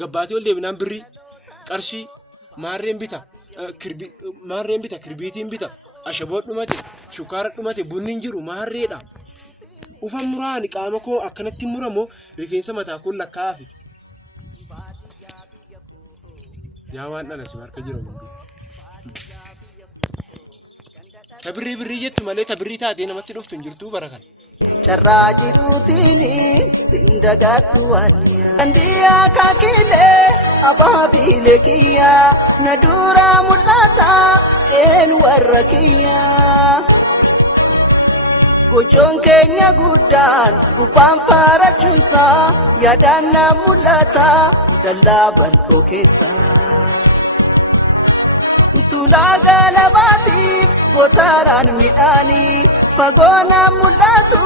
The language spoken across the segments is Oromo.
Gabbaatee ol deebinaan birrii qarshii maarreen bita kirbiitiin bita ashaboo dhumate shukaara dhumate bunni hin jiru maarreedha. Ufan muraani qaama koo akkanatti muramoo rifeensa mataa kun lakkaafi. Yaa waan dhana si harka jira hundi. Tabirrii jettu malee tabirrii taatee namatti dhuftu hin jirtuu barakan. Carraa jiruutini sindagadhu waniya. Dandiyaa kakilee abaabilee kiyyaa na dura mul'ata eenyu warra kiyyaa. Gochoon keenya guddaan gubbaan faarachuunsaa yaadaan na mul'ata dallaa bal'oo keessaa. Tulaa galabaatiif gootaraan midhaanii fagoo na mul'atu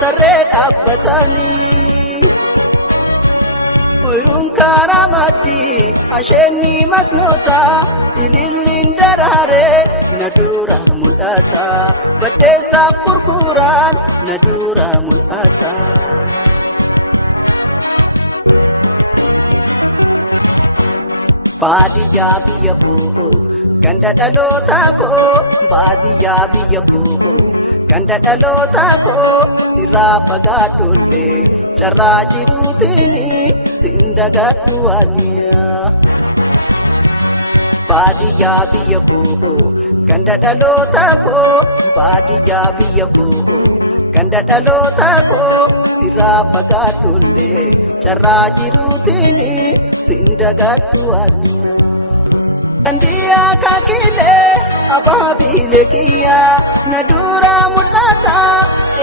tarree dhaabbatanii. Oyruun karaa maddii asheenni masnoota ililliin daraaree na dura mul'ata baddeessaaf kurkuraan na dura mul'ata. Baadiyyaa biyya koo ganda dhaloota koo baadiyyaa biyya koo ganda dhaloota koo sirraa fagaadhollee carraa jiruutini sindagadhu waniyaa. Baadiyyaa biyya koo ganda dhaloota koo baadiyyaa biyya koo ganda dhaloota koo sirraa fagaadhollee carraa jiruutini sindagadhu waniyaa. Dandiyaa kakilee abaabilee kiyyaa na dura mul'ata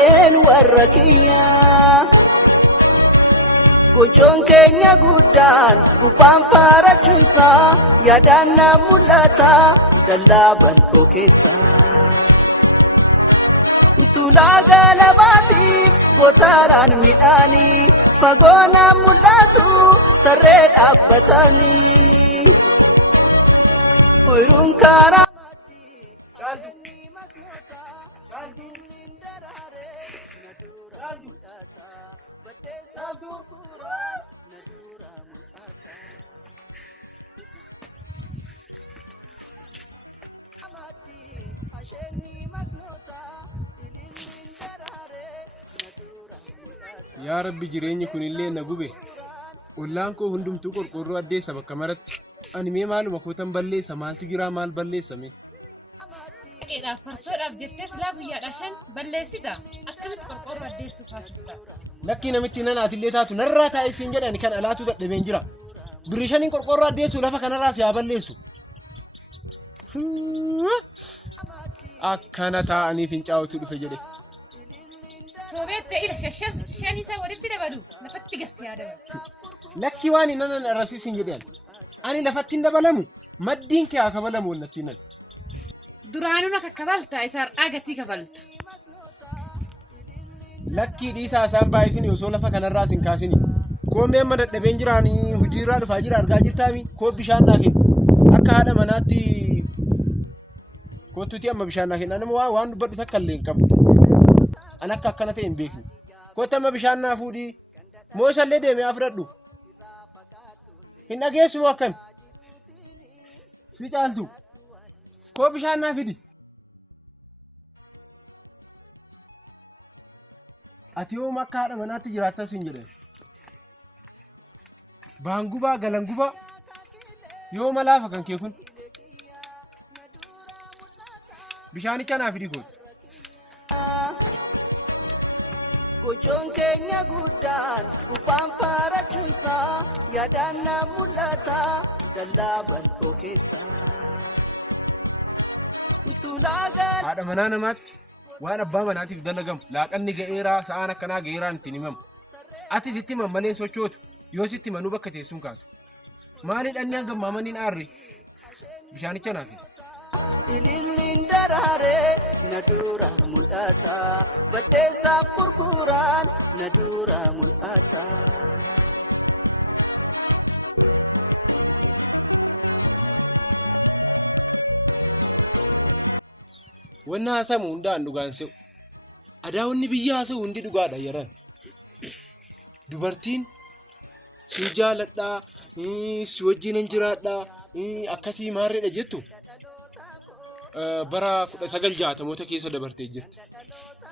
eenyu warra kiyyaa. Gochoon keenya guddaan gubbaan faarachuunsaa yaadaan na mul'ata dallaa bal'oo keessaa. Tulaa galabaatiif gootaraan midhaanii fagoo na mul'atu tarree dhaabbatanii. Oyruun karaa maddii asheenni masnoota ililliin daraaree na dura mul'ata baddeessaaf kurkuraan na dura mul'ata. Maddii asheenni masnoota ililliin daraaree na dura mul'ata. Yaa Rabbi jireenyi kunillee na gube. Ollaan koo hundumtuu qorqorroo addeessa bakka maratti. Ani mee maaluma kootan balleessa maaltu jira maal balleessame? Dhaqeedhaaf farsoodhaaf jettee silaa guyyaadhaa shan balleessita akkamitti qorqorroo addeessuuf haasofta? Lakkii namitti nan aatillee taatu narraa taa'ee siin jedhani kan alaatu dadhabeen jira. Birrii shaniin qorqorroo addeessu lafa kanarraa si haa balleessu. Akkana taa'anii fincaa'utu dhufe jedhe. Soobeettee ila shan isa walitti dabalu lafatti gassi yaadamu. Lakkii waan hin nan arrabsiisin jedhan. Ani lafatti hin dabalamu maddiin kee haa kabalamu wallatti nan. Duraanuu akka kabalta isaan agatii kabalta. Lakkii dhiisaa isaan baay'isini osoo lafa kanarraa sin kaasini. Koomee amma dadhabeen jiraanii hojiirraa dhufaa jira argaa jirtaami koo bishaan naa kenna. Akka haadha manaatti kootuuti amma bishaan naa kenna nama waan dubbadhu takka illee hin qabu. An akka akkana ta'e hin beeknu. Kootu amma bishaan naa fuudhii moo isallee deemee haa fudhadhu. Hin dhageessu moo akkami? Si caaltu koo bishaan naa fidi. Ati yooma akka haadha manaatti jiraattas hin jedhan. Baangubaa galangubaa yooma laafa kan kee kun. Bishaanicha naa fidi kooti. Gochoon keenya guddaan gubbaan faarachuunsaa yaadaan na mul'ata dallaa bal'oo keessaa. Haadha manaa namaatti waan abbaa manaatiif dalagamu laaqanni ga'eeraa sa'aan akkanaa ga'eeraan ittiin himamu. Ati sitti mammaleen sochootu yoo sitti manuu bakka teessuun kaatu. Maali dhanni hanga maamaniin aarre bishaanicha naa fidi. Ililliin daraaree na dura mul'ata baddeessaaf kurkuraan na dura mul'ata. Wanna haasamu hundaan dhugaan se'u. Adaawwanni biyya haasa'u hundi dhugaadha yeran. Dubartiin si jaaladhaa si wajjin jiraadhaa akkasii maarreedha jettu bara 1960moota keessa dabartee jirti.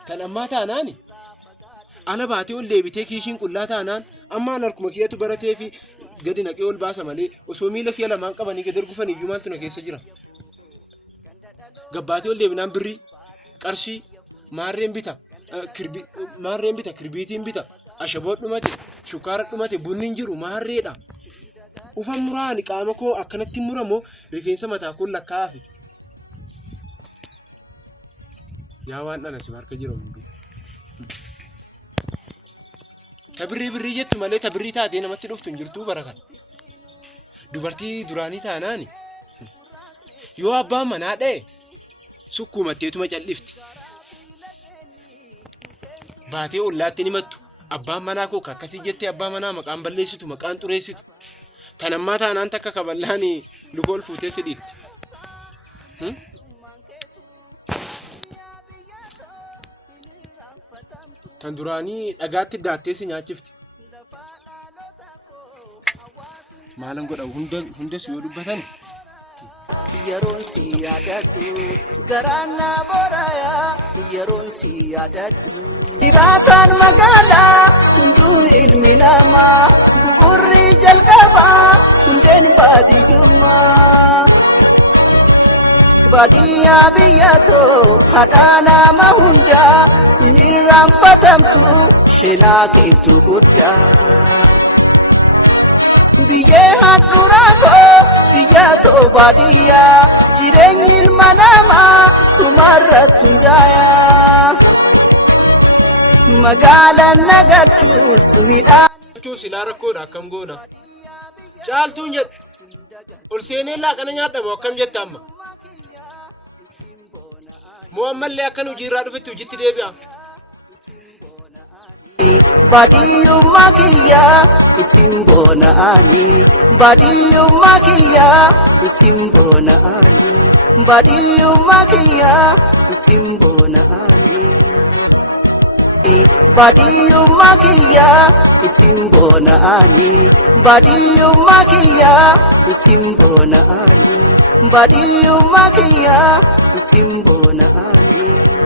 Kan ammaa taanaani ala baatee ol deebitee kiishiin qullaa taanaan ammaan harkuma kiyyatu baratee fi gadi naqee ol baasa malee osoo miila kiyya lamaan qabanii gadi ergufan iyyuu maaltu na keessa jira. Gabbaatee ol deebinaan birrii qarshii maarreen bita kirbiitiin bita ashaboo dhumate shukaara dhumate bunni hin jiru maarreedha. Ufan muraani qaama koo akkanatti muramoo rifeensa mataa kun lakkaafi. Yaa waan dhana si harka jira hunduu. Tabirrii jettu malee tabirrii taatee namatti dhuftu hin jirtuu bara kana. Dubartii duraanii taanaani yoo abbaan manaa dha'e sukkuumatteetuma callifti. Baatee ollaatti ni mattu. Abbaan manaa koo akkasii jettee abbaa manaa maqaan balleessitu maqaan xureessitu. Kan ammaa taanaan takka kaballaan luka ol fuutee si dhiitti. Tan duraanii dhagaatti daattee si nyaachifti. Maalan godha hunda si yoo dubbatan. Yeroon si yaadadhu garaan na booraya yeroon si yaadadhu. Jiraataan magaalaa hunduu ilmi namaa buburri jalqabaa hundeen baadiyyummaa. Baadiyyaa biyyatoo haadhaa nama hundaa hin irraanfatamtu sheenaa keetu guddaa. Biyyee handhuraa koo biyyatoo baadiyyaa jireenyi ilma namaa sumarratti hundaayaa. Magaalaan nagalchuus midhaan. Silaa rakkoodha akkam goona. Caaltuun jedhu ol seenee laaqana nyaadhamu akkam jetta amma. Moo ammallee akkan hojiirraa dhufetti hojiitti deebi'a. Baadiyyummaa kiyyaa ittiin boona'anii. Baadiyyummaa kiyyaa ittiin boona'anii. Baadiyyummaa kiyyaa ittiin boona'anii. Baadiyyummaa kiyyaa ittiin boona'anii. Baadiyyummaa kiyyaa ittiin boona'anii. Baadiyyummaa kiyyaa ittiin boona'anii.